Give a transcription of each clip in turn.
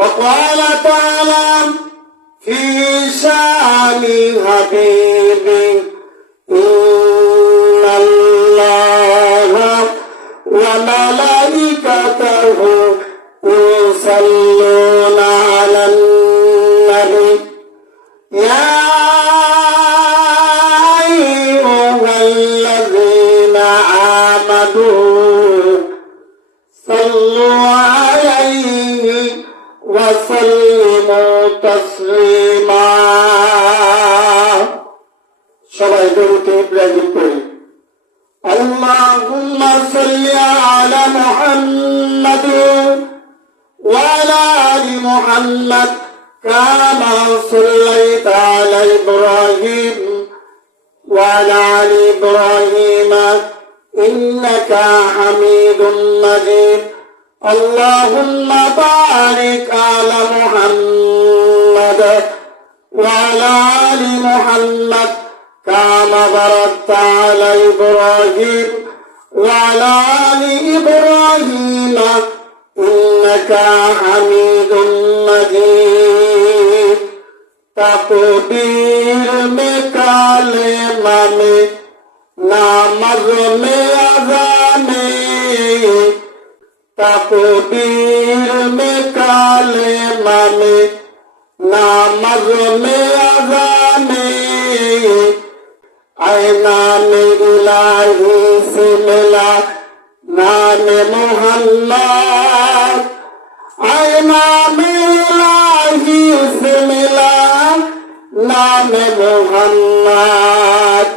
وقال تعالى في شان حبيبي إن الله وملائكته يصلون على النبي يا أيها الذين آمنوا صلوا عليه وسلموا تسليما সবাই দরুদে ইব্রাহিম পড়ি اللهم صل على محمد وعلى آل محمد كما صليت على إبراهيم وعلى آل إبراهيم إنك حميد مجيد اللهم بارك على محمد وعلى آل محمد كما باركت على إبراهيم وعلى آل إبراهيم إنك حميد مجيد تكبير में कलेमा में नामज में अज़ान में तकबीर में कलेमा में नामज में अज़ान में आईना में इलाही से मिला नाम मोहम्मद आईना में इलाही से मिला नाम मोहम्मद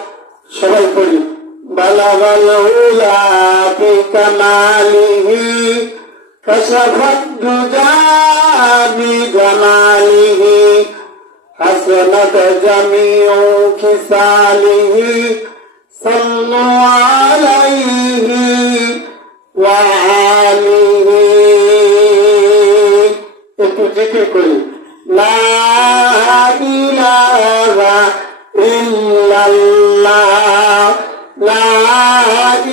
সবাই পড়ি বালাগাল উলা বিকামালিহি কাশাফাত দুজা বিজামালিহি হাসনাত জামিউ খিসালিহি সাল্লু আলাইহি ওয়া আলিহি একটু জিকির করি লা ইলাহা ইল্লাল্লাহ লা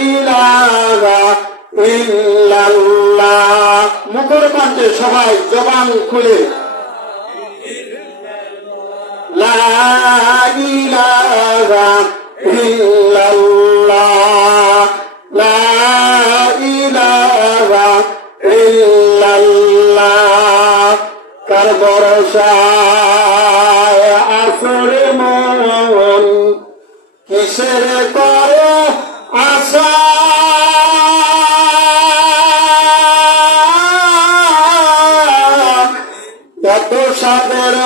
ইলাহা ইল্লাল্লাহ মুখের কণ্ঠে সবাই জবান খুলে লা ইলাহা ইল্লাল্লাহ লা ইলাহা ইল্লাল্লাহ কার ভরসায় আসরে মন কিসের করো আশা এত সাদের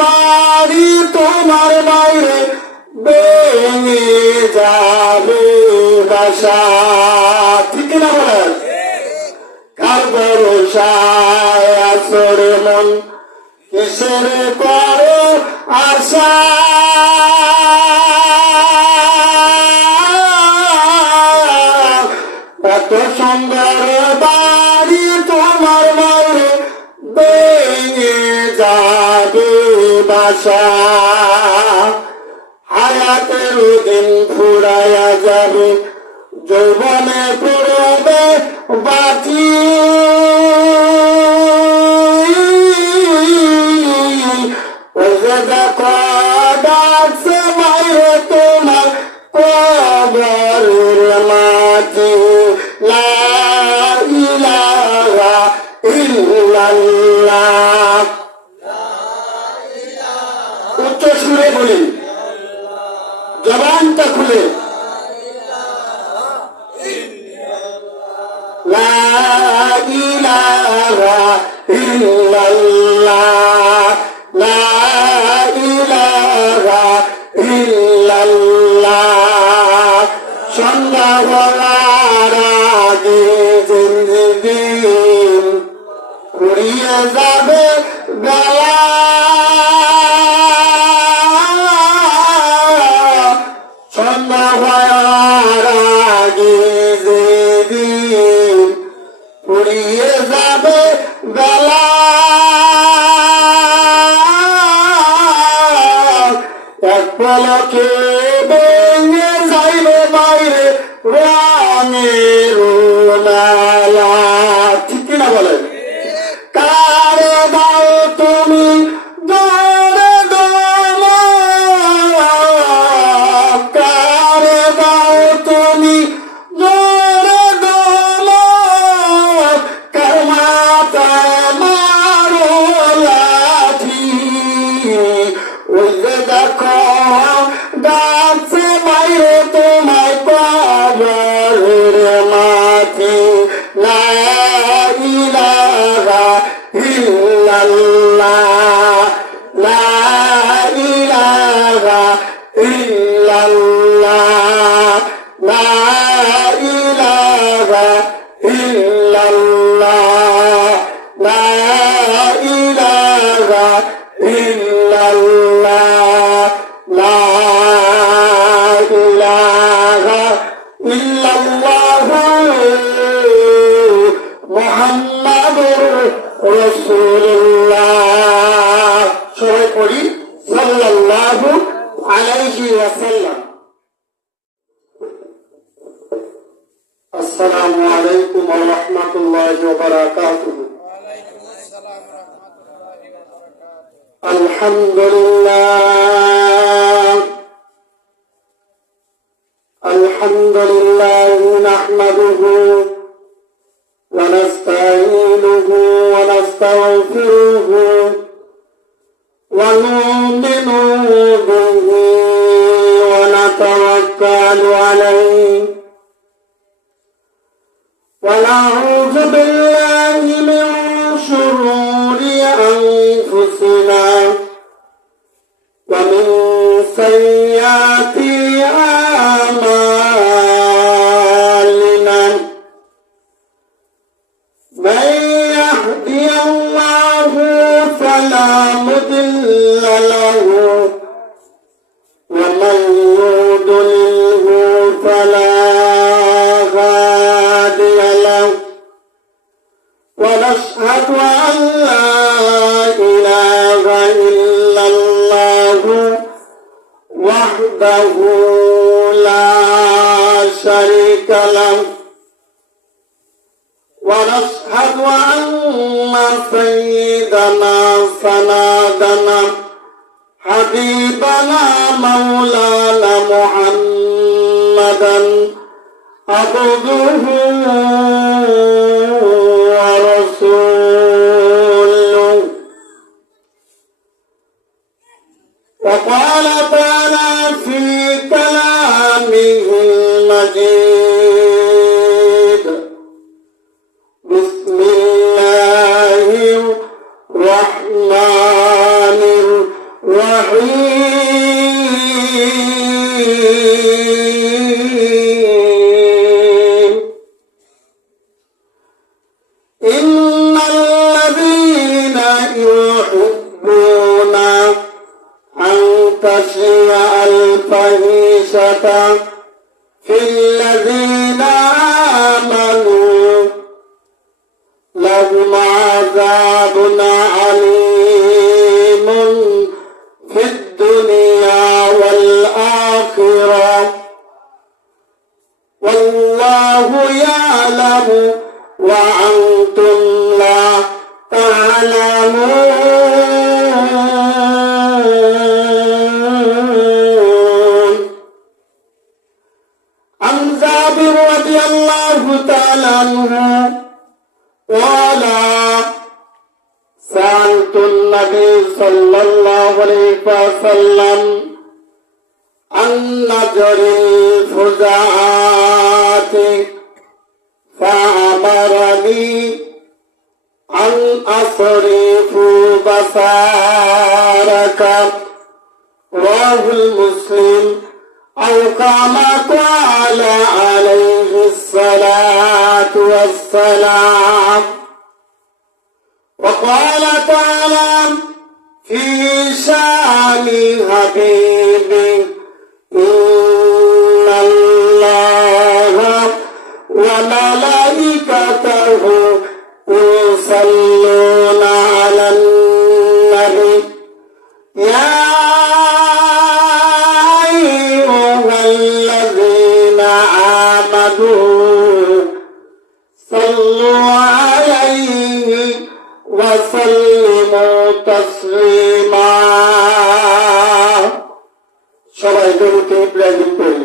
বাড়ি তোমার বাইরে ভেঙে যাবে বাসা ঠিক না বলেন কার ভরসায় আসরে মন কিসের করো আশা এত সুন্দর বাড়ি তোমার বাইরে ভেঙে যাবে বাসা হায়াতের দিন ফুরাইয়া যাবে যৌবনে পড়বে বাকি দেখো ডাকছে বাইরে তোমার কবরের মাটি লা ইলাহা ইল্লাল্লাহ উচ্চ সুরে বলি জবানটা খুলে লা ইলাহা ইল্লাল্লাহ লা ইলাহা ইল্লাল্লাহ সন্ধ্যা হওয়ার আগে জিন্দেগি ফুরিয়ে যাবে বেলা সন্ধ্যা হওয়ার আগে যেদিন ফুরিয়ে যাবে বেলা এক পলকে ভেঙে যাইবে বাইরে রঙের মেলা ঠিক কিনা বলেন কার illallah, la ilaha illallah, la ilaha illallah, la ilaha illallah, la ilaha illallah, মুহাম্মাদুর রাসূলুল্লাহ। সবাই পড়ি সাল্লাল্লাহু আলাইহি ওয়াসাল্লাম। আসসালামু আলাইকুম ওয়া রাহমাতুল্লাহি ওয়া বারাকাতুহু। আলহামদুলিল্লাহ আলহামদুলিল্লাহ নাহমাদুহু ওয়া নাস্তাঈনুহু ওয়া নাস্তাগফিরুহু ওয়া নু'মিনু বিহি ওয়া নাতাওয়াক্কালু আলাইহি ওয়া নাউযু বিল্লাহি মিন শুরুরি আনফুসিনা ওয়া মিন সাইয়্যাতি আ'মালিনা। من يهدي الله فلا مضل له ومن يضلله فلا هادي له ونشهد أن لا إله إلا الله وحده لا شريك له ونشهد أن سيدنا سندنا حبيبنا مولانا محمدا عبده ورسوله. وقال تعالى في كلامه المجيد بسم الله الرحمن الرحيم إن الذين يحبون أن تشيع الفاحشة في الذين آمنوا لهم عذاب عليم في الدنيا والآخرة والله يعلم وأنتم لا تعلمون. عن جابر رضي الله تعالى عنه قال سألت النبي صلى الله عليه وسلم عن نجر الفزعات فأمرني أن أصرف بصرك رواه المسلم أو كما قال عليه الصلاة والسلام. وقال تعالى في شأن حبيبي إن الله وملائكته يصلون على النبي يا أيها الذين آمنوا صلوا عليه وسلموا تسليما. সবাই দরুদে ইব্রাহিম পড়ি।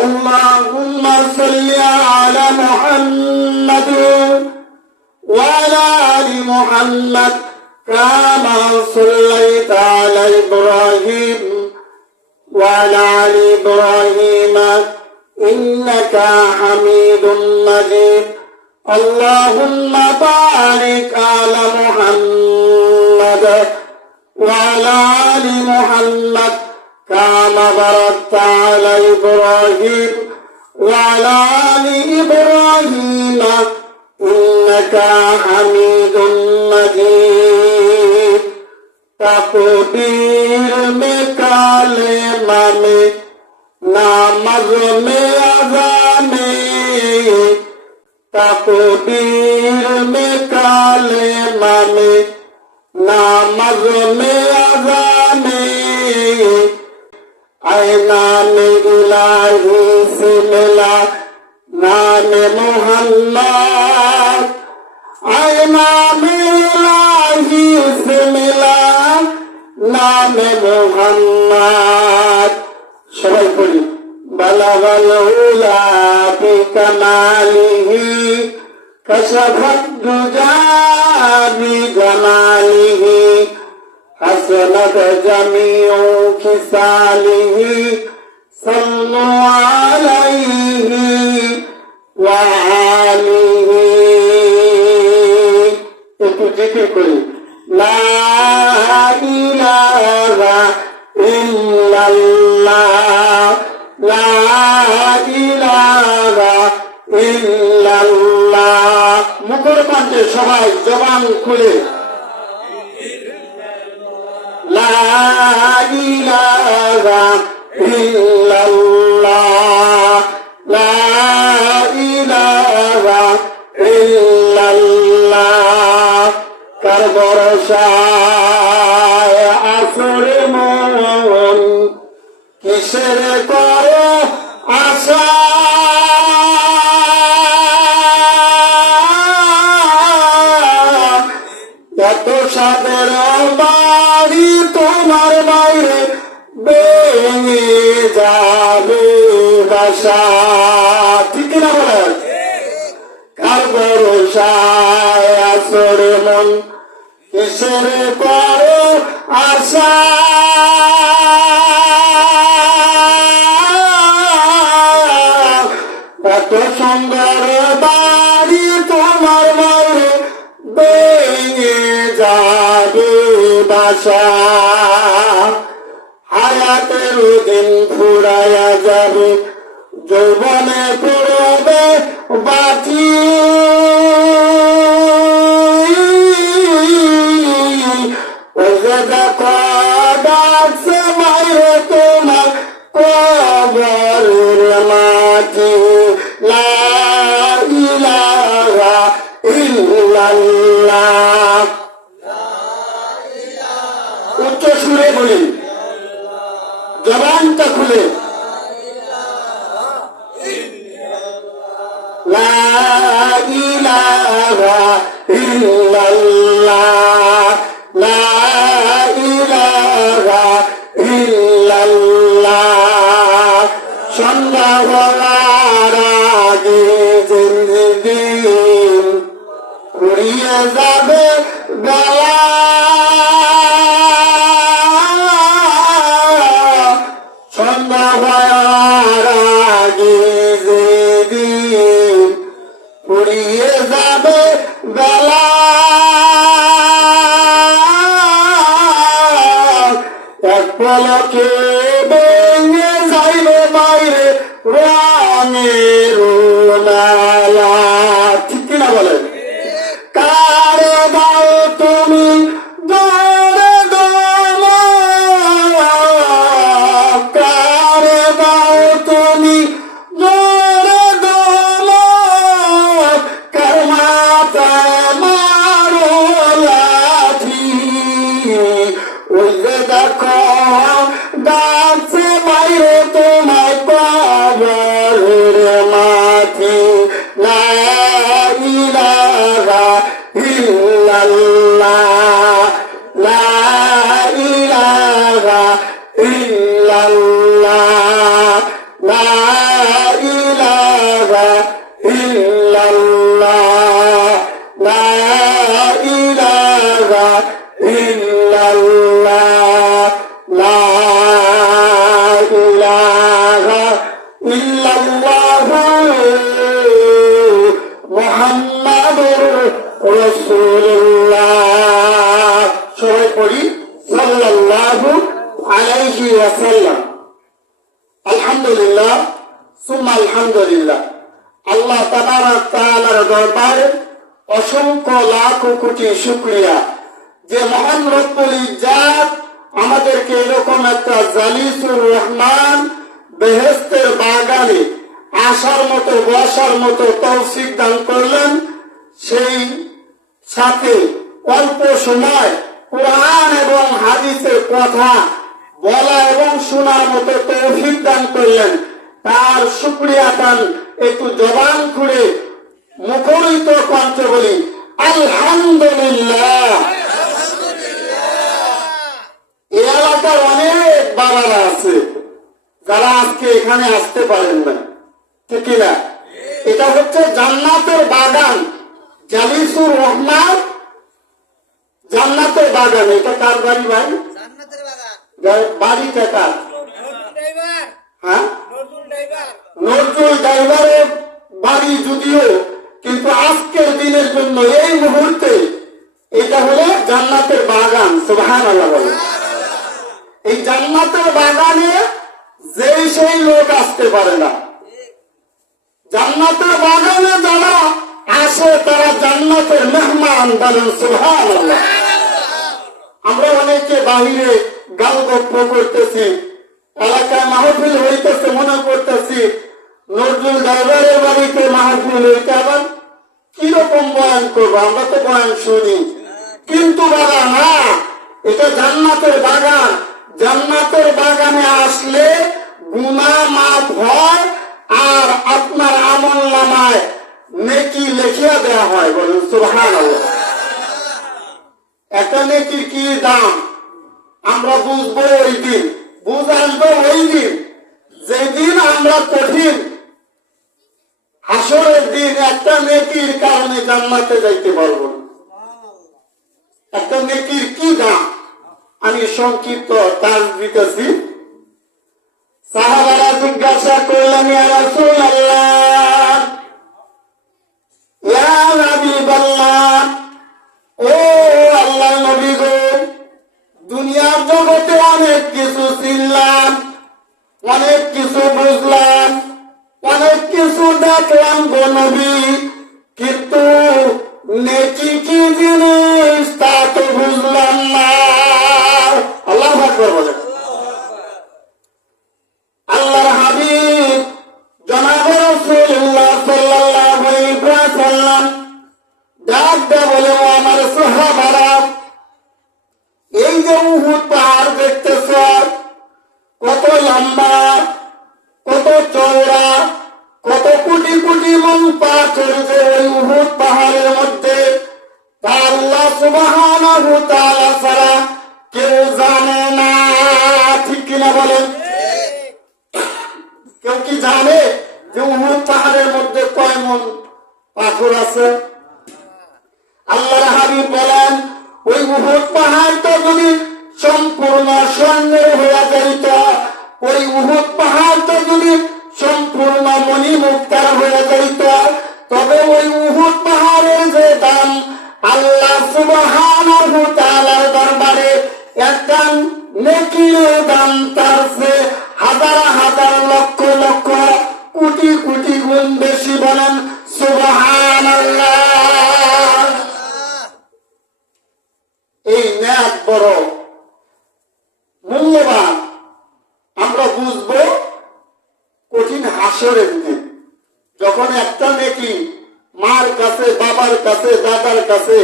اللهم صل على محمد وعلى آل محمد كما صليت على إبراهيم وعلى آل إبراهيم إنك حميد مجيد. اللهم بارك على محمد باركت على إبراهيم وعلى آل إبراهيم إنك حميد مجيد تقدیر میں کلمہ میں نماز میں اذان میں تقدیر میں کلمہ میں نماز میں اذان میں اے نام الہی سے ملا نام محمد اے نام الہی سے ملا নাম মোহাম্মদ সবাই পড়ি বালাগাল উলা বিকামালিহি কাশাফাত দুজা বিজামালিহি হাসানাত জামিউ খিসালিহি সাল্লু আলাইহি ওয়া আলিহি একটু জিকির করি লা ইলাহা ইল্লাল্লাহ লা ইলাহা ইল্লাল্লাহ মুখের কণ্ঠে সবাই জবান খুলে লা ইলাহা ইল্লাল্লাহ লা ইলাহা ইল্লাল্লাহ কার ভরসায় আসরে মন কিসের করো আশা এত সাদের বাড়ি তোমার বাইরে ভেঙে যাবে বাসা ঠিক না বলেন কার ভরসায় আসরে মন কিসের করো আশা এত সুন্দর বাড়ি তোমার বাইরে ভেঙে যাবে বাসা হায়াতের দিন ফুরায়া যাবে যৌবনে পড়বে বাতি ডাকছে মায়ের তোমার কবরের মাটি লা ইলাহা ইল্লাল্লাহ উচ্চ সুরে বলি জবানটা খুলে লা ইলাহা ইল্লাল্লাহ লা ইলাহা ইল্লাল্লাহ সন্ধ্যা হওয়ার আগে জিন্দেগি ফুরিয়ে যাবে বেলা সন্ধ্যা হওয়ার আগে যেদিন ফুরিয়ে যাবে বেলা এক পলকে ভেঙে যাইবে বাইরে রঙের মেলা ঠিক না বলেন কারে দাও তুমি দৌড়ে দৌড় কারে দাও তুমি দৌড়ে দৌড় কার মাথায় মারো লাঠি ওই যে দেখো ডাকছে বাইরে তোমায় কবরের মাটি লা ইলাহা ইল্লাল্লাহ লা ইলাহা ইল্লাল্লাহ লা ইলাহা ইল্লাল্লাহ লা ইলাহা ইল্লাল্লাহ লা ইলাহা ইল্লাল্লাহ মুহাম্মাদুর রাসূলুল্লাহ সবাই পড়ি সাল্লাল্লাহু আলাইহি ওয়াসাল্লাম আলহামদুলিল্লাহ সুম্মা আলহামদুলিল্লাহ। আল্লাহ তাবারক তাআলার দরবারে অসংখ্য লাখ কোটি শুকরিয়া যে মহান রব্বুল ইজ্জাত আমাদেরকে এরকম একটা জালিসুর রহমান বেহেশতের বাগানে আসার মতো বসার মতো তৌফিক দান করলেন। সেই সাথে অল্প সময় কোরআন এবং হাদিসের কথা বলা এবং শোনার মতো তৌফিক দান করলেন। তার শুকরিয়া দান একটু জবান খুলে মুখরিত কণ্ঠে বলি আলহামদুলিল্লাহ। এই এলাকার অনেক বাবারা আছে যারা আজকে এখানে আসতে পারেন না, ঠিক না? এটা হচ্ছে জান্নাতের বাগান, জালিসুর রহমান জান্নাতের বাগান। এটা কার বাড়ি ভাই? বাড়িটা কার? হ্যাঁ, নজরুল ড্রাইভারের বাড়ি যদিও, কিন্তু আজকের দিনের জন্য এই মুহূর্তে এটা হলো জান্নাতের বাগান। সুবহানাল্লাহ বলে। এই জান্নাতের বাগানে সেই লোক আসতে পারে না। জান্নাতের বাগানে যারা আসে তারা জান্নাতের মেহমান। বলেন সুবহানাল্লাহ। আমরা অনেকে বাহিরে গাল গপ্প করতেছি, এলাকায় মাহফিল হইতেছে, মনে করতেছি নজরুল ড্রাইভারের বাড়িতে মাহফিল হইতে, আবার কিরকম বয়ান করবো, আমরা তো বয়ান শুনি। কিন্তু বাবা না, এটা জান্নাতের বাগান। জান্নাতের বাগানে আসলে গুনাহ মাফ হয় আর আপনার আমল নামায় নেকি লিখিয়া দেওয়া হয়। বলুন সুবহানাল্লাহ। একটা নেকির কি দাম আমরা বুঝবো ওই দিন, বুঝ আসবো ওই দিন যেদিন আমরা কঠিন হাসরের দিন একটা নেকির কারণে জান্নাতে যাইতে পারবো। একটা নেকির কি দাম আমি সংক্ষিপ্ত তাজ দিতেছি। সাহাবারা জিজ্ঞাসা করলেন, ইয়া রাসূলুল্লাহ, ইয়া হাবিবাল্লাহ, ও আল্লাহর নবী গো, দুনিয়ার জগতে অনেক কিছু চিনলাম, অনেক কিছু বুঝলাম, অনেক কিছু দেখলাম গো নবী, কিন্তু নেকি কি জিনিস তা তো বুঝলাম না। আল্লাহু আকবার বলেন। আল্লাহর হাবিব জনাব রাসূলুল্লাহ সাল্লাল্লাহু আলাইহি ওয়াসাল্লাম ডাক দেয়া বলে, ও আমার সাহাবারা, এই যে উহুদ পাহাড় দেখতেছ, কত লম্বা, কত চওড়া, কত কোটি কোটি মন পাথর যে ওই উহুদ পাহাড়ের মধ্যে, তা আল্লাহ সুবহানাহু ওয়া তাআলা ছাড়া কেউ জানে না। ঠিক কিনা বলেন? কেউ কি জানে যে উহুদ পাহাড়ের মধ্যে কয় মন পাথর আছে? আল্লাহর হাবিব বলেন, ওই উহুদ পাহাড় তো যদি সম্পূর্ণ স্বর্ণের হয়ে যাইত, ওই উহুদ পাহাড় তো যদি সম্পূর্ণ মণিমুক্তার হয়ে যাইত, তবে ওই উহুদ পাহাড়ের যে দাম আল্লাহ সুবহানাহু ওয়া তাআলার দরবারে একটা নেকির দাম তার চেয়ে হাজার হাজার লক্ষ লক্ষ কোটি কোটি গুণ বেশি। বলেন সুবহানাল্লাহ। এই নেক বড় মূল্যবান। আমরা বুঝবো কঠিন হাসরের দিন, যখন একটা নেকি মার কাছে, বাবার কাছে, দাদার কাছে,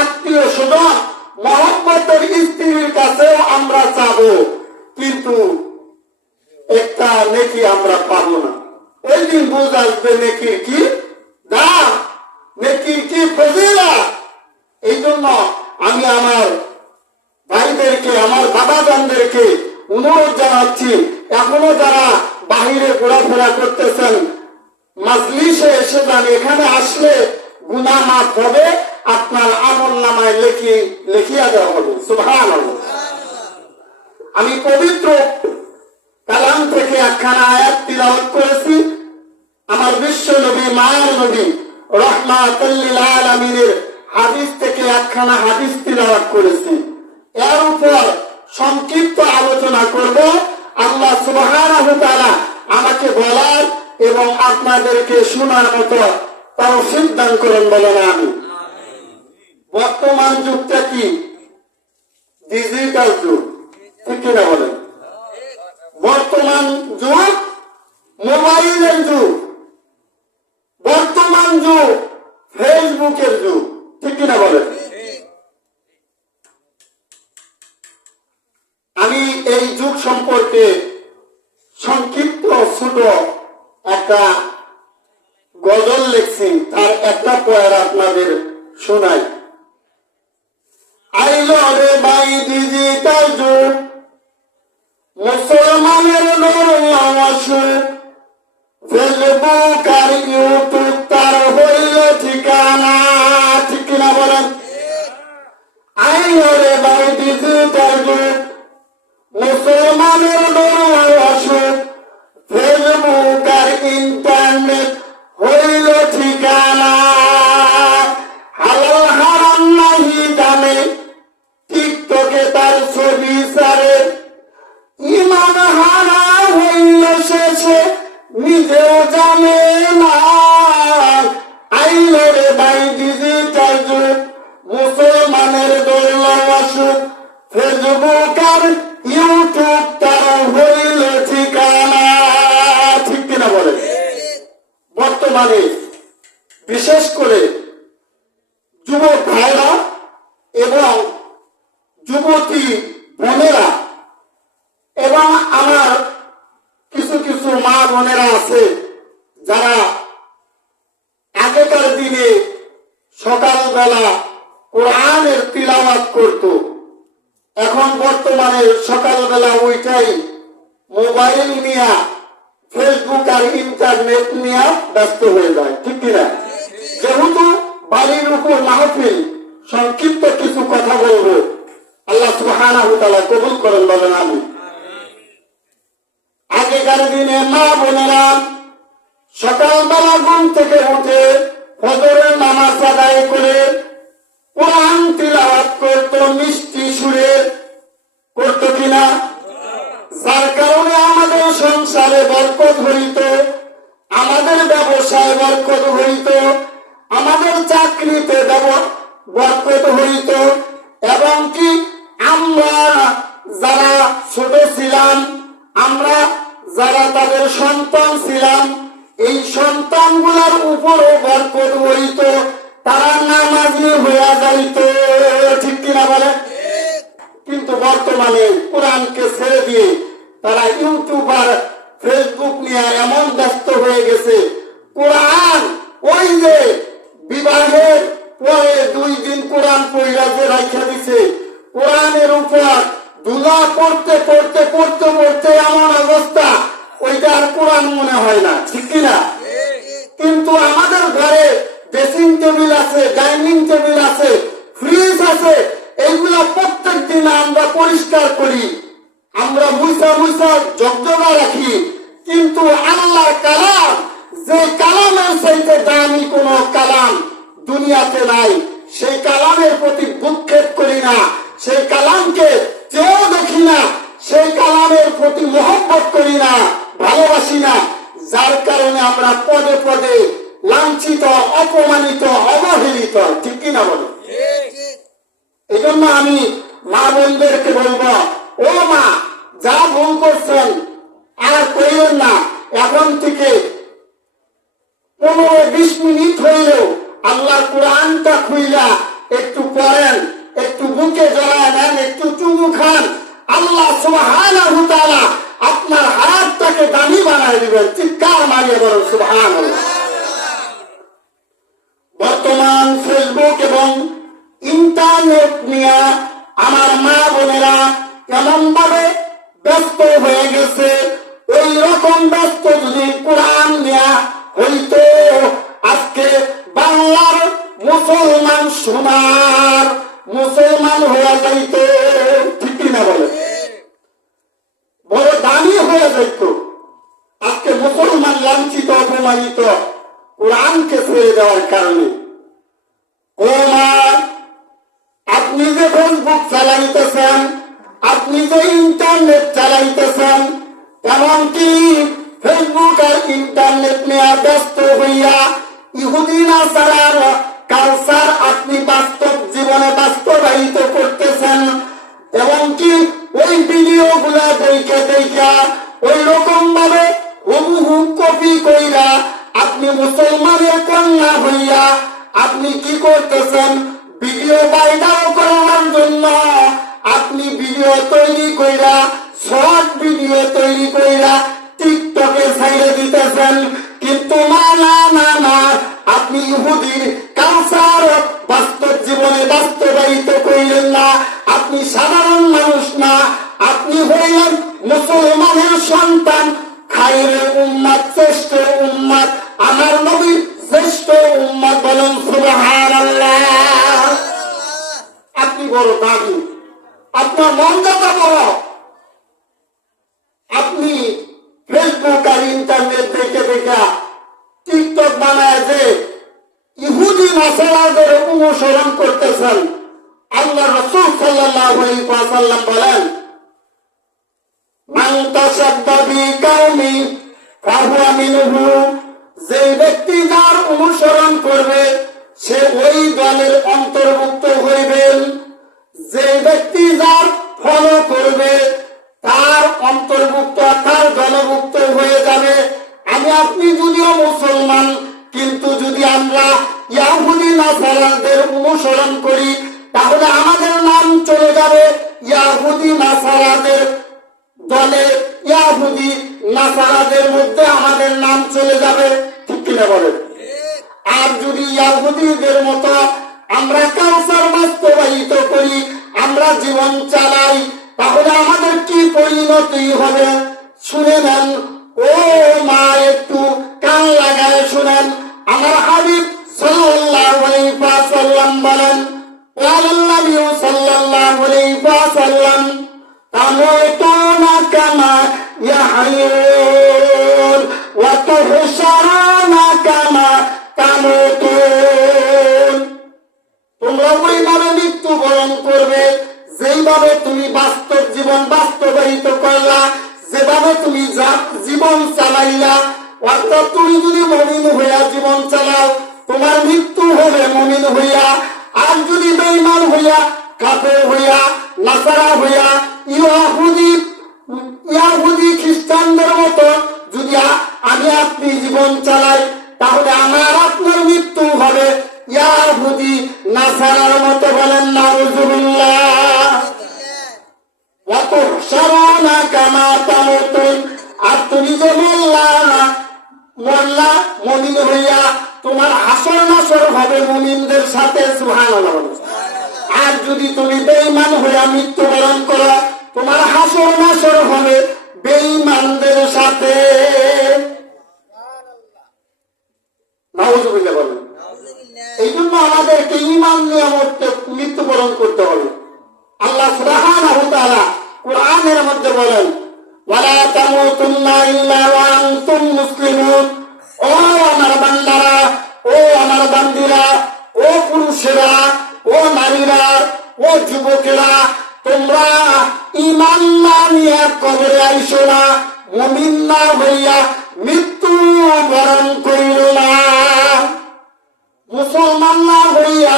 আত্মীয় স্বজন, মহব্বতের স্ত্রীর কাছেও আমরা চাবো, কিন্তু একটা নেকি আমরা পাবো না। ওই দিন বুঝ আসবে নেকির কি দাম, নেকির কি ফজিলত। এই জন্য আমি আমার ভাইদেরকে, আমার বাবাজানদেরকে অনুরোধ জানাচ্ছি, এখনো যারা বাহিরে ঘোরাফেরা করতেছেন, মাজলিসে এসে যান। এখানে আসলে গুনাহ মাফ হবে, আপনার আমল নামায় লিখিয়া দেওয়া হবে। সুবহানাল্লাহ। আমি পবিত্র কালাম থেকে একখানা আয়াত তিলাওয়াত করেছি। আমার বিশ্ব নবী, মায়ের নবী রাহমাতুল লিল আলামিনের হাদিস থেকে একখানা হাদিস তিলাওয়াত করেছি। এর উপর সংক্ষিপ্ত আলোচনা করব। আল্লাহ সুবহানাহু ওয়া তাআলা আমাকে বলার এবং আপনাদেরকে শোনার মতো তৌফিক দান করেন বলেন আমি। বর্তমান যুগটা কি? ডিজিটাল যুগ, ঠিক কিনা বলেন? বর্তমান যুগ মোবাইলের যুগ, বর্তমান যুগ ফেসবুকের যুগ, ঠিক কিনা বলেন? আমি এই যুগ সম্পর্কে সংক্ষিপ্ত ছোট একটা গজল লিখছি, তার একটা পয়ের আপনাদের শোনাই। আইলো রে ভাই ডিজিটাল যুগ, মুসলমানের আসুক, ফেসবুক আর ইউটিউব তার হইল ঠিকানা, ঠিক কিনা বলেন? আইলো রে ভাই ডিজিটাল যুগ, মুসলমানের আসুক, ফেসবুক আর ইন্টারনেট হইল ঠিকানা। হালাল হারাম নাহি জানে, টিকটকে তার ছবি সারে, ইমান হারা হইল শেষে নিজেও জানে না। আইলো রে ভাই ডিজিটাল যুগ, মুসলমানের আসুক, ফেসবুক আর ইউটিউব তার হইল ঠিকানা, ঠিক কিনা বলে? বর্তমানে বিশেষ করে যুবক ভাইরা এবং যুবতী বোনেরা এবং আমার কিছু কিছু মা বোনেরা আছে যারা আগেকার দিনে সকালবেলা কোরআনের তিলাওয়াত করত, এখন বর্তমানে সকালবেলা ওইটাই মোবাইল নিয়ে ফেসবুক আর ইন্টারনেট নিয়ে ব্যস্ত হয়ে যায়, ঠিক কিনা? যেহেতু বাড়ির উপর মাহফিল, সংক্ষিপ্ত কিছু কথা বলবো, আল্লাহ সুবহানাহু ওয়া তাআলা কবুল করেন বলেন আমি। আগেকার দিনে মা বোনেরা সকালবেলা ঘুম থেকে উঠে ফজরের নামাজ আদায় করে কোরআন তিলাওয়াত করত মিষ্টি সুরে, করত কিনা? যার কারণে আমাদের সংসারে বরকত হইত, আমাদের ব্যবসায় বরকত হইত, আমাদের চাকরিতে বরকত হইত, এবং কি আমরা যারা ছোট ছিলাম, আমরা যারা তাদের সন্তান ছিলাম, এই সন্তানগুলোর উপরও বরকত হইত, তারা নামাজি হইয়া যাইত, ঠিক কিনা বলে? কিন্তু বর্তমানে কোরআনকে ছেড়ে দিয়ে তারা ইউটিউব আর ফেসবুক নিয়ে এমন ব্যস্ত হয়ে গেছে, কোরআন ওই যে বিবাহের পরে 2 দিন কোরআন পড়া যে রাখা দিছে, কোরআনের উপর ধুলা পড়তে পড়তে পড়তে পড়তে এমন অবস্থা, ওইটা আর কোরআন মনে হয় না, ঠিক কিনা? কিন্তু আমাদের ঘরে ড্রেসিং টেবিল আছে, ডাইনিং টেবিল আছে, ফ্রিজ আছে, এইগুলা প্রত্যেক দিন আমরা পরিষ্কার করি, আমরা মুছা জগজগা রাখি, কিন্তু আল্লাহর কালাম, যে কালামের চাইতে দামি কোন কালাম দুনিয়াতে নাই, সেই কালামের প্রতি ভ্রুক্ষেপ করি না, সেই কালামকে চেয়েও দেখি না, সেই কালামের প্রতি মহব্বত করি না, ভালোবাসি না, যার কারণে আমরা পদে পদে লাঞ্ছিত, অপমানিত, অবহেলিত, ঠিক কিনা বলো? এই জন্য আমি মা বোনদেরকে বলবো, ও মা, যা ভুল করছেন আর করিলেন না, এখন থেকে 15-20 মিনিট হইলেও আল্লাহর কোরআনটা খুইলা একটু পড়েন, একটু বুকে জড়ায় নেন, একটু চুমু খান, আল্লাহ সুবহানাহু ওয়া তাআলা আপনার হায়াতটাকে দামি বানায় দিবেন, চিৎকার মারিয়ে বলেন সুবহানাল্লাহ। বর্তমান ফেসবুক এবং ইন্টারনেট নিয়ে আমার মা বোনেরা কেমন ভাবে ব্যস্ত হয়ে গেছে, ওই রকম ব্যস্ত যদি কোরআন নেয়া হইতো, আজকে বাংলার মুসলমান সোনার মুসলমান হয়ে যাইত, ঠিক কিনা বলে? বড় দামি হয়ে যাইত। আজকে মুসলমান লাঞ্ছিত, অপমানিত কোরআনকে ছেড়ে দেওয়ার কারণে। ও মা, আপনি যে ফেসবুক চালাইতেছেন, আপনি যে ইন্টারনেট চালাইতেছেন, এমনকি ফেসবুক আর ইন্টারনেট নিয়ে ব্যস্ত হইয়া ইহুদি নাসারার কালচার আপনি বাস্তব জীবনে বাস্তবায়িত করতেছেন এবং কি ওই ভিডিও গুলা দেখা ওই রকম ভাবে হুবহু কপি কইরা আপনি মুসলমানের কন্যা হইয়া আপনি কি করতেছেন, ভিডিও ভাইরাল করার জন্য আপনি ভিডিও তৈরি কইরা শর্ট ভিডিও তৈরি কইরা টিকটকে ছাইড়ে দিতেছেন। কিন্তু না আপনি ইহুদির কালচার বাস্তব জীবনে বাস্তবায়িত করিলেন না। আপনি সাধারণ মানুষ না, আপনি হইলেন মুসলমানের সন্তান, খায়রের উম্মত, শ্রেষ্ঠ উম্মত, আমার নবীর শ্রেষ্ঠ উম্মত। বলেন সুবহানাল্লাহ। আপনি বড় দামি, আপনার মর্যাদা বড়। আপনি ফেসবুক আর ইন্টারনেট দেখা টিকটক বানায় যে ইহুদি নাসারাদের অনুসরণ করতেছেন। আল্লাহ রাসূল সাল্লাল্লাহু আলাইহি ওয়াসাল্লাম বলেন, মান তাশাব্বা বিকাউমি ফাহুয়া মিনহু, যে ব্যক্তি যার অনুসরণ করবে সে ওই দলের অন্তর্ভুক্ত হইবেন। যে ব্যক্তি যার ফলো করবে তার অন্তর্ভুক্ত, তার দলভুক্ত হয়ে যাবে। আমি আপনি যদিও মুসলমান, কিন্তু যদি আমরা ইহুদি নাসারাদের অনুসরণ করি তাহলে আমাদের নাম চলে যাবে ইহুদি নাসারাদের দলে, ইহুদি নাসারাদের মধ্যে আমাদের নাম চলে যাবে। ঠিক কিনা বলেন? আর যদি ইহুদিদের মতো আমরা কালচার বাস্তবায়িত করি, আমরা জীবন চালাই, তাহলে আমাদের কি পরিণতি হবে শুনে নেন। ও মা, একটু কান লাগায় শুনেন। আমার হাবিব সাল্লাল্লাহু আলাইহি ওয়াসাল্লাম বলেন, নবী সাল্লাল্লাহু আলাইহি ওয়াসাল্লাম তামুতুনা কামা ইয়াহয়ুন ওয়া তুহশারুনা কামা তামুতুন। তোমরা ওইভাবে মৃত্যুবরণ করবে যেইভাবে তুমি বাস্তব জীবন বাস্তবায়িত করলা, যেভাবে তুমি জীবন চালাইলা। অর্থাৎ তুমি যদি মুমিন হইয়া জীবন চালাও তোমার মৃত্যু হবে মুমিন হইয়া। আর যদি বেঈমান হইয়া, কাফের হইয়া, নাসারা হইয়া, ইহুদি খ্রিস্টানদের মতো যদি আমি আপনি জীবন চালাই তাহলে আমার আপনার মৃত্যু হবে ইহুদি নাসারার মতো। বলেন নাউযুবিল্লাহ। ওয়া তুহশারুনা কামা তামুতুন। আর তুমি যে মরলা মুমিন হইয়া, তোমার হাসর নাসর হবে মুমিনদের সাথে। সুবহানাল্লাহ। আর যদি তুমি বেঈমান হইয়া মৃত্যুবরণ করো তোমার হাসর নাসর হবে বেঈমানদের সাথে। নাউযুবিল্লাহ বলেন। এই জন্য আমাদেরকে ঈমান নিয়ে মৃত্যুবরণ করতে হবে। আল্লাহ সুবহানাহু ওয়া তাআলা কুরআনের মধ্যে বলেন, ওয়ালা তামুতুন্না ইল্লা ওয়া আনতুম মুসলিমুন। ও আমার বান্দারা, ও আমার বান্দিরা, ও পুরুষেরা, ও নারীরা, ও যুবকেরা, তোমরা ঈমান না নিয়ে কবরে আইসো না, মুমিন না হইয়া মৃত্যু বরণ করিল না। মুসলমান না হইয়া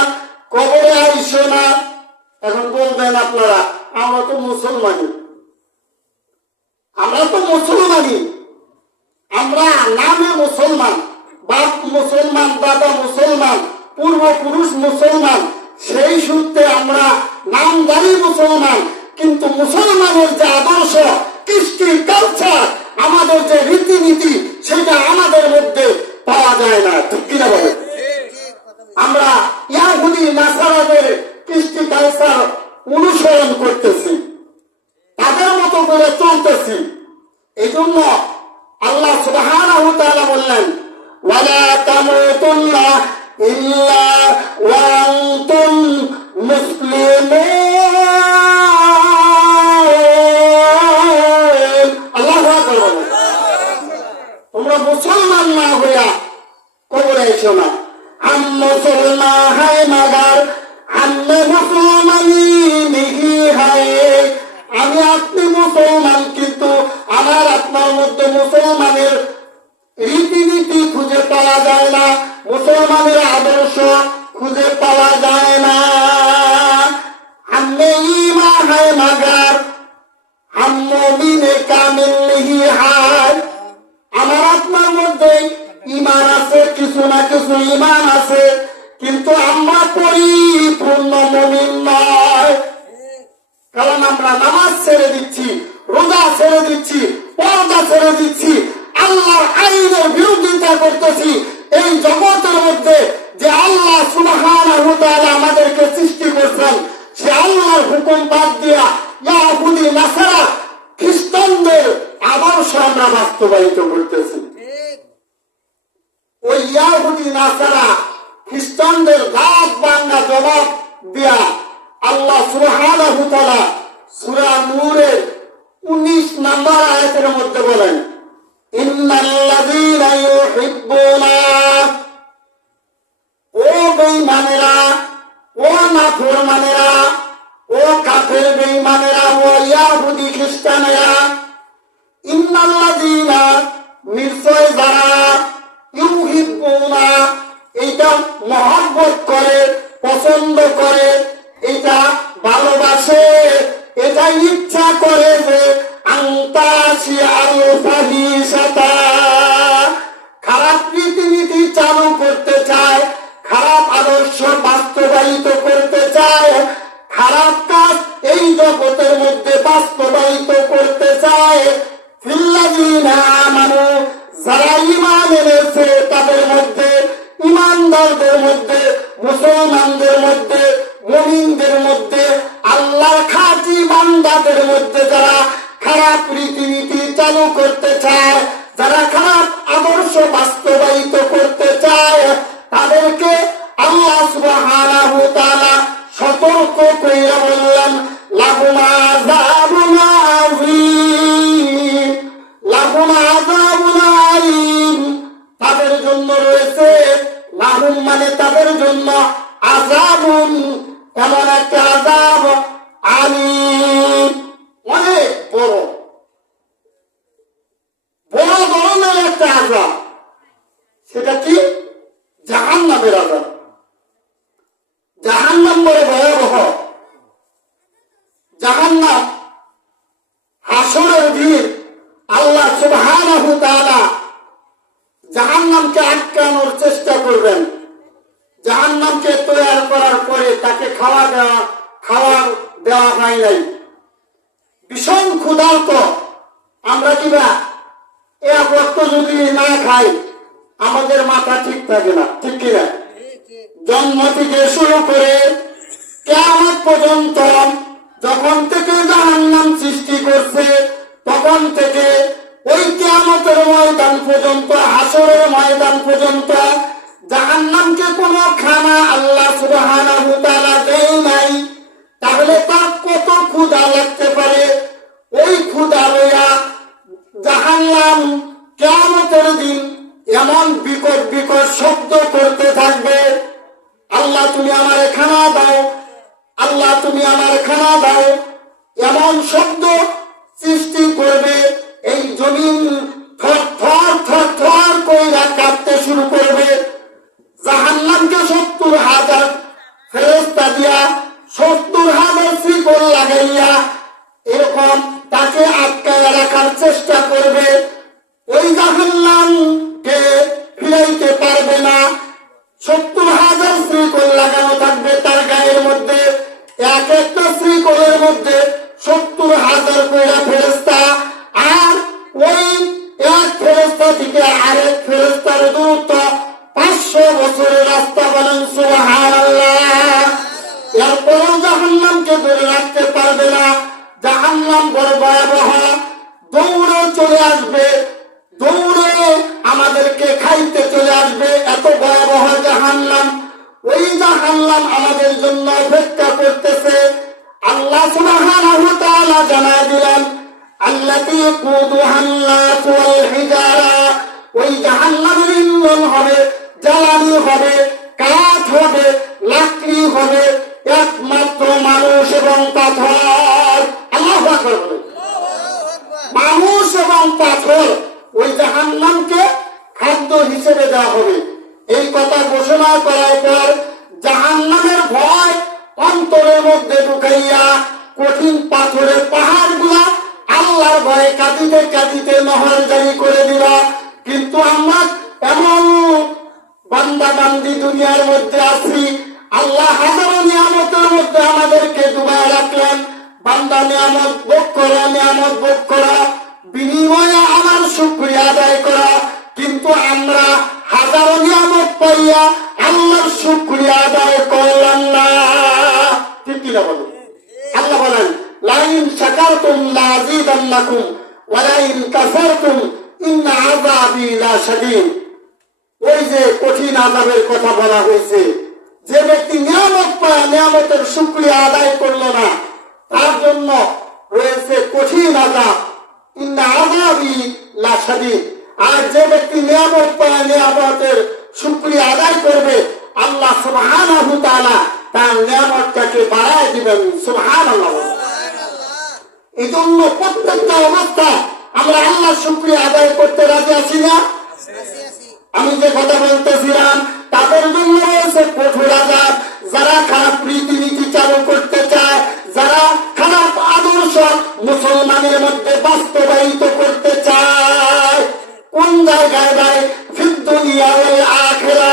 কবরে আইসো না। এখন বলবেন আপনারা, আমরা তো মুসলমানই, আমরা নামে মুসলমান, বাপ মুসলমান, দাদা মুসলমান, পূর্বপুরুষ মুসলমান, সেই সূত্রে আমরা নামধারী মুসলমান। কিন্তু মুসলমানের যে আদর্শ, কৃষ্টি, কালচার, আমাদের যে রীতিনীতি, সেটা আমাদের মধ্যে পাওয়া যায় না। ঠিক কিনা বলে? আমরা ইহুদি নাসারাদের কৃষ্টি কালচার অনুসরণ করতেছি, তাদের মতো করে চলতেছি। এই জন্য আল্লাহ সুবহানাহু ওয়া তাআলা বললেন, ওয়ালা তামুতুন্না ইল্লা ওয়া আনতুম মুসলিমুন। আল্লাহু আকবার। তোমরা মুসলমান না হইয়া কবরে এসো না। हम मुसलमान है मगर हमें मुसलमानी नहीं है। আমি আপনি মুসলমান কিন্তু আমার আপনার মধ্যে মুসলমানের রীতিনীতি খুঁজে পাওয়া যায় না, মুসলমানের আদর্শ খুঁজে পাওয়া যায় না। हमने ईमान है मगर हम मोमिन कामिल नहीं है। আমার আপনার মধ্যে ঈমান আছে, কিছু না কিছু ঈমান আছে, কিন্তু আমরা পরিপূর্ণ মুমিন নয়। কারণ আমরা নামাজ ছেড়ে দিচ্ছি, রোজা ছেড়ে দিচ্ছি, পর্দা ছেড়ে দিচ্ছি, আল্লাহর আইনের বিরোধিতা করতেছি। এই জগতের মধ্যে যে আল্লাহ সুবহানাহু ওয়া তাআলা আমাদেরকে সৃষ্টি করেছেন, সে আল্লাহর হুকুম বাদ দিয়া ইহুদি নাসারা খ্রিস্টানদের আদর্শ আমরা বাস্তবায়িত করতেছি। ওই ইহুদি নাসারা খ্রিস্টানদের দাঁত ভাঙা জবাব দিয়া আল্লাহ সুবহানাহু ওয়া তাআলা সূরা নূরের 19 নম্বর আয়াতের মধ্যে বলেন, ইন্নাল্লাযীনা ইউহিব্বুনা, ও বেঈমানেরা, ও নাফরমানেরা, ও কাফের বেঈমানেরা, ও ইহুদি খ্রিস্টানেরা, ইন্নাল্লাযীনা, নিশ্চয় যারা, ইউহিব্বুনা, এটা মহব্বত করে, পছন্দ করে, এটা ভালোবাসে, এটা ইচ্ছা করে যে আন্তাসি আল ফাহিশাতা, খারাপ রীতিনীতি চালু করতে চায়, খারাপ আদর্শ বাস্তবায়িত করতে চায়, খারাপ কাজ এই জগতের মধ্যে বাস্তবায়িত করতে চায়। ফিল্লাযীনা আমানু, যারা ঈমান এনেছে তাদের মধ্যে, ঈমানদারদের মধ্যে, মুসলমানদের মধ্যে, মুমিনদের মধ্যে, আল্লাহর খাঁটি বান্দাদের মধ্যে যারা খারাপ রীতিনীতি চালু করতে চায়, যারা খারাপ আদর্শ বাস্তবায়িত করতে চায়, তাদেরকে আল্লাহ সুবহানাহু ওয়া তাআলা সতর্ক কইরা বললেন, লাহুম আযাবুন আযীম, লাহুম আযাবুন আলীম, তাদের জন্য রয়েছে, লাহুম মানে তাদের জন্য, আযাবুন এমন একটা আযাব, আলীম অনেক বড়, বড় ধরনের একটা আযাব। সেটা কি? জাহান্নামের আযাব। জাহান্নাম বড় ভয়াবহ। জাহান্নাম হাসরের দিন আল্লাহ সুবহানাহু ওয়া তাআলা জাহান্নামকে আটকানোর চেষ্টা করবেন। জাহান্নামকে তৈরি করার পরে তাকে খাওয়া দেওয়া হয় নাই। ভীষণ ক্ষুধার্ত। আমরা কিবা এক বক্ত যদি না খাই আমাদের মাথা ঠিক থাকে না, ঠিক কিনা? জন্ম থেকে শুরু করে কিয়ামত পর্যন্ত, যখন থেকে জাহান্নাম সৃষ্টি করছে তখন থেকে ওই কিয়ামতের ময়দান পর্যন্ত, হাসরের ময়দান পর্যন্ত জাহান্নামকে কোনো খানা আল্লাহ সুবহানাহু ওয়া তাআলা দেয় নাই। তাহলে তার কত ক্ষুধা লাগতে পারে? ওই ক্ষুধা লইয়া জাহান্নাম কিয়ামতের দিন এমন বিকট বিকট শব্দ করতে থাকবে, আল্লাহ তুমি আমারে খানা দাও, আল্লাহ তুমি আমারে খানা দাও, এমন শব্দ সৃষ্টি করবে। এই জমিন থর থর থর থর কইরা কাঁপতে শুরু করবে। জাহান্নামকে 70,000 ফেরেশতা দিয়া, 70,000 শিকল লাগাইয়া এরকম তাকে আটকায় রাখার চেষ্টা করবে। ওই জাহান্নামকে ফিরাইতে পারবে না। 70,000 শিকল লাগানো থাকবে তার গায়ের মধ্যে। এক একটা শিকলের মধ্যে 70,000 কইরা ফেরেশতা, আর ওই এক ফেরেশতা থেকে আরেক ফেরেশতার দূরত্ব 500 বছরের রাস্তা। বলেন সুবহানাল্লাহ। এরপরও জাহান্নামকে ধরে রাখতে পারবে না। জাহান্নাম বড় ভয়াবহ। দৌড়ে চলে আসবে, দৌড়ে আমাদেরকে খাইতে চলে আসবে। এত ভয়াবহ জাহান্নাম। ওই জাহান্নাম আমাদের জন্য অপেক্ষা করতেছে। আল্লাহ সুবহানাহু ওয়া তাআলা জানায় দিলেন, আল্লাতী কুদুহান নাস ওয়াল হিজারা, ওই জাহান্নামের ইন্ধন হবে, জ্বালানি হবে, কাঠ হবে, লাকড়ি হবে, একমাত্র মানুষ এবং পাথর। আল্লাহু আকবার। মানুষ এবং হিসেবে দেওয়া হবে। এই কথা ঘোষণা করার পর জাহান্নামের ভয় অন্তরের মধ্যে ঢুকাইয়া কঠিন পাথরের পাহাড়গুলা আল্লাহর ভয়ে কাঁদিতে কাঁদিতে নহর জারি করে দিবা। কিন্তু আমরা এমন বান্দা বান্দি দুনিয়ার মধ্যে আছি, আল্লাহ হাজারো নিয়ামতের মধ্যে আমাদেরকে ডুবায় রাখলেন। বান্দা নিয়ামত ভোগ করা, নিয়ামত ভোগ করা, বিনিময়ে আমার শুকরিয়া আদায় করা। কিন্তু আমরা হাজারো নিয়ামত পাইয়া আল্লাহর শুকরিয়া আদায় করলাম না। ঠিক কিনা বলেন? আল্লাহ বলেন, লাইন শাকারতুম লাযীদান্নাকুম ওয়া লাইন কাফারতুম ইন্না আযাবি লাশাদীদ। ওই যে কঠিন আযাবের কথা বলা হয়েছে, যে ব্যক্তি নিয়ামত পায় নিয়ামতের শুকরিয়া আদায় করলো না, তার জন্য রয়েছে কঠিন আযাব। ইন্না আযাবি লাশাদীদ। আর যে ব্যক্তি নিয়ামত পায় নিয়ামতের শুকরিয়া আদায় করবে, আল্লাহ সুবহানাহু ওয়া তাআলা তার নিয়ামতটাকে বাড়ায় দিবেন। সুবহানাল্লাহ। এই জন্য প্রত্যেকটা অবস্থা আমরা আল্লাহর শুকরিয়া আদায় করতে রাজি আছি না? আমি যে কথা বলতেছিলাম, তাদের জন্য রয়েছে কঠোর আযাব। যারা খারাপ রীতিনীতি চালু করতে চায়, যারা খারাপ আদর্শ মুসলমানের মধ্যে বাস্তবায়িত করতে চায়, কোন জায়গায় ভাই? ফিদ দুনিয়া ওয়াল আখিরা।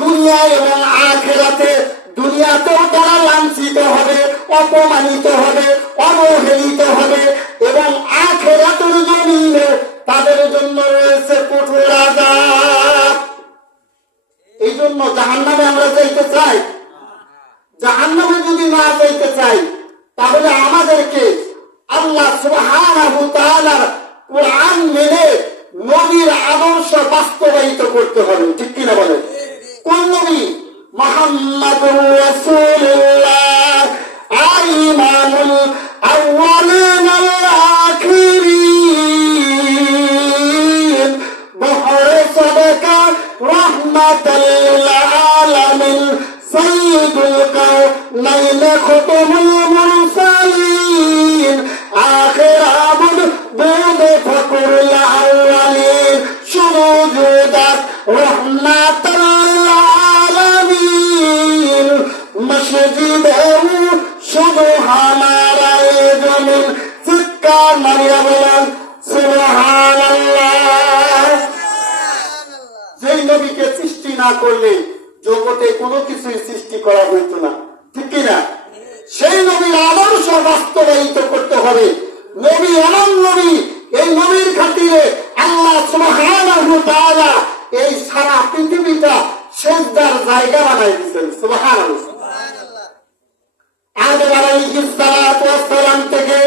দুনিয়া এবং আখিরাতে, দুনিয়াতেও তারা লাঞ্ছিত হবে, অপমানিত হবে, অবহেলিত হবে, এবং আখিরাতের জমিনে তাদের জন্য রয়েছে কঠোর আযাব। এই জন্য জাহান্নামে আমরা যাইতে চাই? জাহান্নামে যদি না যাইতে চাই, তাহলে আমাদেরকে আল্লাহ সুবহানাহু ওয়া তাআলার কোরআন মেনে নবীর আদর্শ বাস্তবায়িত করতে হবে। ঠিক কিনা বলেন? কোন নবী? মুহাম্মাদুর রাসূলুল্লাহ, ইমামুল আউয়ালিন ওয়াল আখিরিন, বহরে সাদাকা রাহমাতাল লিল আলামিন, সাইয়্যিদুল কাওনাইন খুতুমুল মুরসালিন, আখির আবুদ বুদ ফকরুল আউয়ালিন, সুজুদাত রাহমাতাল লিল আলামিন, মসজিদেও শুধু হামারা এ জমিন। চিৎকার মারিয়া বলেন সুবহানাল্লাহ। যেই নবীকে সৃষ্টি না করলে জগতে কোনো কিছুই সৃষ্টি করা হইতো না। ঠিক কিনা? সেই নবীর আদর্শ বাস্তবায়িত করতে হবে। নবী এমন নবী, এই নবীর খাতিরে আল্লাহ সুবহানাহু ওয়া তাআলা এই সারা পৃথিবীটা সিজদার জায়গা বানাই দিয়েছেন। সুবহানাল্লাহ। আদম আলাইহিস সালাতু ওয়াস সালাম থেকে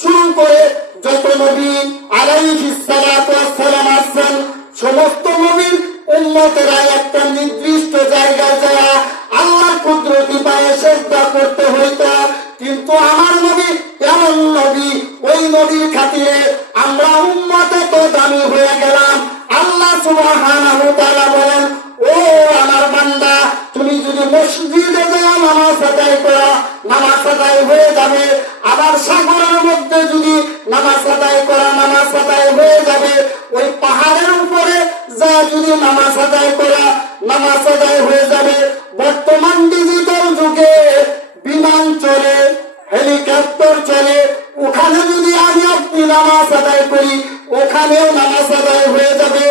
শুরু করে যত নবী আলাইহিস সালাতু ওয়াস সালাম আসছেন, সমস্ত নবীর উম্মতেরা একটা নির্দিষ্ট জায়গায় যায় আল্লাহর কুদরতি পায়ে সিজদা করতে হইতো। কিন্তু আমার নবী এমন নবী, ওই নবীর খাতিরে আমরা উম্মতে তো দামি হয়ে গেলাম। আল্লাহ সুবহানাহু ওয়া তাআলা বলেন, ও আমার বান্দা, তুমি যদি মসজিদে যাও নামাজ আদায় করো, নামাজ আদায় হয়ে যাবে। আবার সাগরের মধ্যে যদি নামাজ আদায় করো, নামাজ আদায় হয়ে যাবে। ওই পাহাড়ের উপরে যা যদি নামাজ আদায় করো, নামাজ আদায় হয়ে যাবে। বর্তমান ডিজিটাল যুগে বিমান চলে, হেলিকপ্টার চলে, ওখানে যদি আমি আপনি নামাজ আদায় করি, ওখানেও নামাজ আদায় হয়ে যাবে।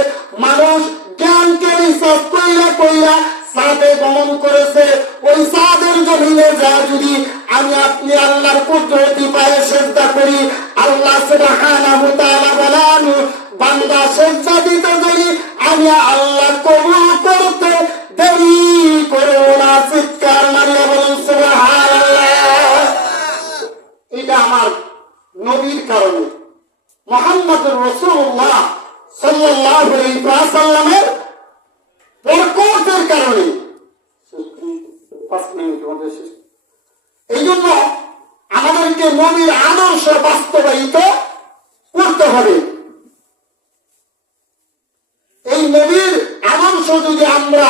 মানুষ জ্ঞানকে রিসার্চ কইরা কইরা সাদে গমন করেছে। ওই সাদের জমিনে যা যদি আমি আপনি আল্লাহর কুদরতি পায়ে সিজদা করি, আল্লাহ সুবহানাহু ওয়া তাআলা বলেন, বান্দা সিজদা দিতে দেরি, আমি আল্লাহ কবুল করতে দেরি করো না। চিৎকার মারিয়া বলেন সুবহানাল্লাহ। এটা আমার নবীর কারণে, মুহাম্মদুর রাসূলুল্লাহ সাল্লাল্লাহু আলাইহি ওয়াসাল্লামের বরকতের কারণে। 5 মিনিট আমাদের শেষ। এই জন্য আমাদেরকে নবীর আদর্শ বাস্তবায়িত করতে হবে। এই নবীর আদর্শ যদি আমরা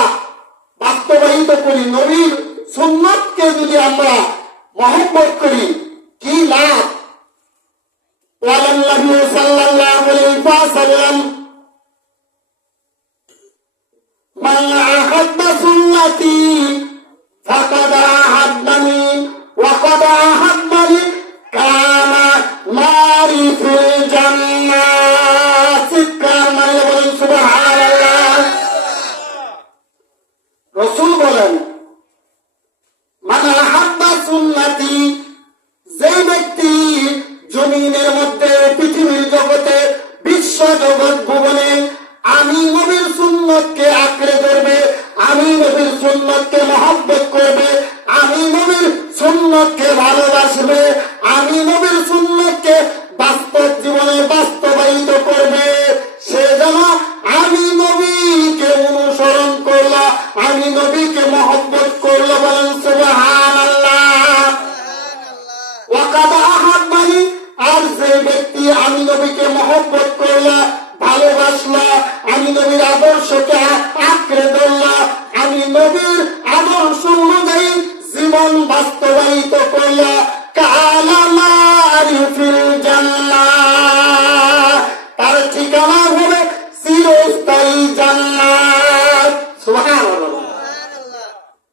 বাস্তবায়িত করি, নবীর সুন্নাতকে যদি আমরা মহব্বত করি, কি লাভ? ওয়ালান নবী সাল্লাল্লাহু আলাইহি ওয়াসাল্লাম জমিনের মধ্যে, পৃথিবীর জগতে, বিশ্ব জগৎ ভুবনে আমি নবীর সুন্নতকে আঁকড়ে ধরবে, আমি নবীর সুন্নতকে মহব্বত করবে, আমি নবীর সুন্নতকে ভালোবাসবে, আমি নবীর সুন্নতকে বাস্তব জীবনে বাস্তবায়িত করবে। সে যেন আমি নবীকে অনুসরণ করলো, আমি নবীকে মহব্বত করলো। বলেন সুবহানাল্লাহ। ওয়াকাদ আহাব্বানি, আর যে ব্যক্তি আমি নবীকে মহব্বত করলো, ভালোবাসলো, আমি নবীর আদর্শকে আঁকড়ে ধরলো, আমি নবীর আদর্শ অনুযায়ী জীবন বাস্তবায়িত করলো, কানা মারিফিল জান্নাহ, তার ঠিকানা হবে চিরস্থায়ী জান্নাত। সুবহানাল্লাহ।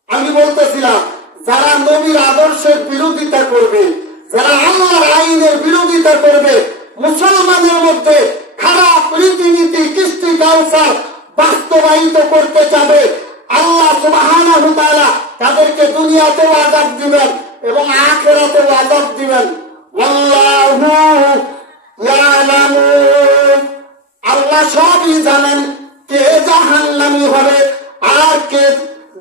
আমি বলতেছিলাম, যারা নবীর আদর্শের বিরোধিতা করবে, যারা আল্লাহর আইনের বিরোধিতা করবে, মুসলমানের মধ্যে খারাপ রীতিনীতি, কৃষ্টি কালচার বাস্তবায়িত করতে চাবে, আল্লাহ সুবহানাহু ওয়া তাআলা তাদেরকে দুনিয়াতেও আযাব দিবেন এবং আখিরাতেও আযাব দিবেন। আল্লাহু ইয়ালামু, আল্লাহ সবই জানেন কে জাহান্নামী হবে আর কে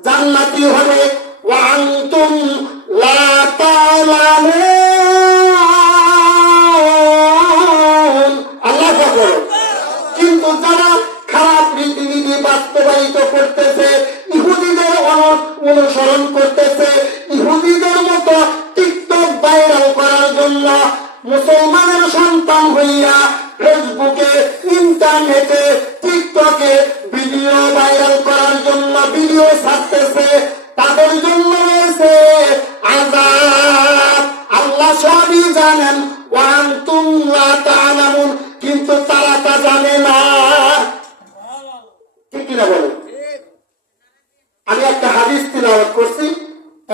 জান্নাতি হবে। ওয়া আনতুম লা তা'লামুন, আল্লাহ বলেন। কিন্তু যারা খারাপ রীতিনীতি বাস্তবায়িত করতেছে, ইহুদিদের অনুসরণ করতেছে, ইহুদিদের মতো টিকটক ভাইরাল করার জন্য মুসলমানের সন্তান হইয়া ফেসবুকে, ইন্টারনেটে, টিকটকে ভিডিও ভাইরাল করার জন্য ভিডিও ছাড়তেছে, তাদের জন্য রয়েছে আযাব। আল্লাহ সবই জানেন। ওয়া আনতুম লা তা'লামুন, কিন্তু তারা তা জানে না। ঠিক কিনা বলেন? আমি একটা হাদিস তিলাওয়াত করছি,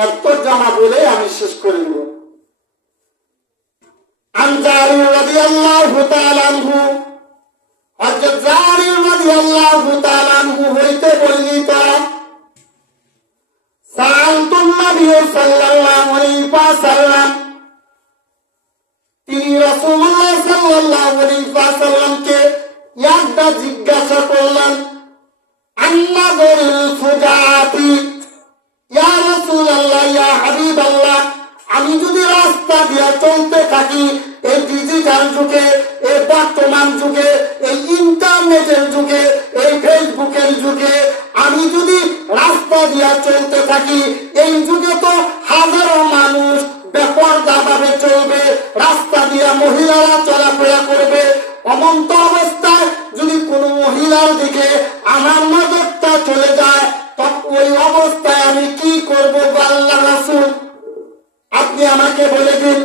এর তরজমা বলে আমি শেষ করে দেব। আন জারির রাদিয়াল্লাহু তাআলা আনহু, হযরত জারির রাদিয়াল্লাহু তাআলা আনহু হইতে বর্ণিত, সাআলতুন নবী সাল্লাল্লাহু আলাইহি ওয়াসাল্লাম, তিনি রাসূলুল্লাহ সাল্লাল্লাহু আলাইহি ওয়াসাল্লামকে একটা জিজ্ঞাসা করলেন, আন্নাযুল ফুজাতি, ইয়া রাসূলুল্লাহ, ইয়া হাবিবাল্লাহ, আমি যদি রাস্তা দিয়ে চলতে থাকি এই ডিজিটাল যুগে, এই বর্তমান যুগে, এই ইন্টারনেটের যুগে, এই ফেসবুকের যুগে, আমি যদি রাস্তা দিয়ে চলতে থাকি, এই যুগে তো হাজারো মানুষ বেপরদা ভাবে চলবে, রাস্তা দিয়ে মহিলারা চলাফেরা করবে। অমন্ত অবস্থায় যদি কোনো মহিলার দিকে আমার নজরটা চলে যায়, তখন ওই অবস্থায় আমি কি করবো? আল্লাহ রাসূল, আপনি আমাকে বলে দিন।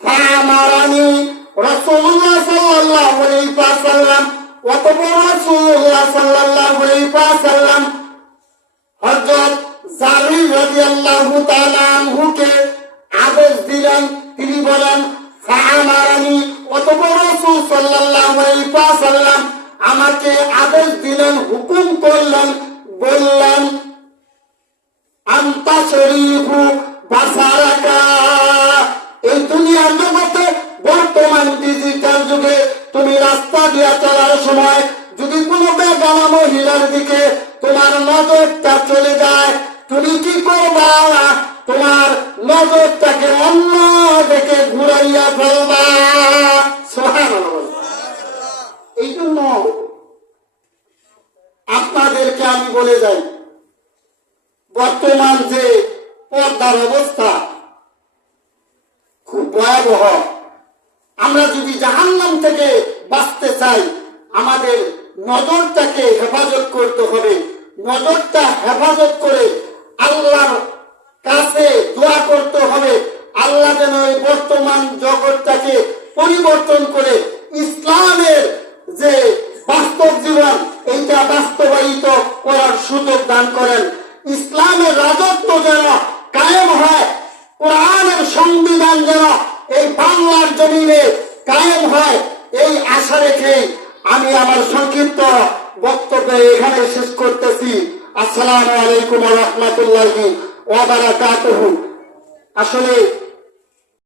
ফামারানি রাসূলুল্লাহ সাল্লাল্লাহু আলাইহি ওয়াসাল্লাম, অতঃপর রাসূলুল্লাহ সাল্লাল্লাহু আলাইহি ওয়াসাল্লাম হযরত জারির রাদিয়াল্লাহু তাআলা আনহুকে আদেশ দিলেন। তিনি বলেন, ফামারানি, অতঃপর রাসূল সাল্লাল্লাহু আলাইহি ওয়াসাল্লাম আমাকে আদেশ দিলেন, হুকুম করলেন, বললেন, আনতা শরীফু বাসারাকা, এই দুনিয়ার জগতে বর্তমান ডিজিটাল যুগে তুমি রাস্তা দিয়ে চলার সময় যদি কোনো বেগানা মহিলার দিকে তোমার নজরটা চলে যায়, তুমি কি করবা? তোমার নজরটাকে অন্য দিকে ঘুরাইয়া ফেলবা। সুবহানাল্লাহ। এই জন্য আপনাদেরকে আমি বলে যাই, বর্তমান যে পর্দার অবস্থা খুব ভয়াবহ। আমরা যদি জাহান্নাম থেকে বাঁচতে চাই, আমাদের নজরটাকে হেফাজত করতে হবে। নজরটা হেফাজত করে আল্লাহর কাছে দোয়া করতে হবে, আল্লাহ যেন এই বর্তমান জগৎটাকে পরিবর্তন করে ইসলামের যে বাস্তব জীবন, এইটা বাস্তবায়িত করার সুযোগ দান করেন। ইসলামের রাজত্ব যেন কায়েম হয়, কোরআনের সংবিধান যেন এই বাংলার জমিনে কায়েম হয়, এই আশা রেখে আমি আমার সংক্ষিপ্ত বক্তব্য এখানে শেষ করতেছি। আসসালামু আলাইকুম ওয়া রাহমাতুল্লাহি ওয়া বারাকাতুহু। আসলে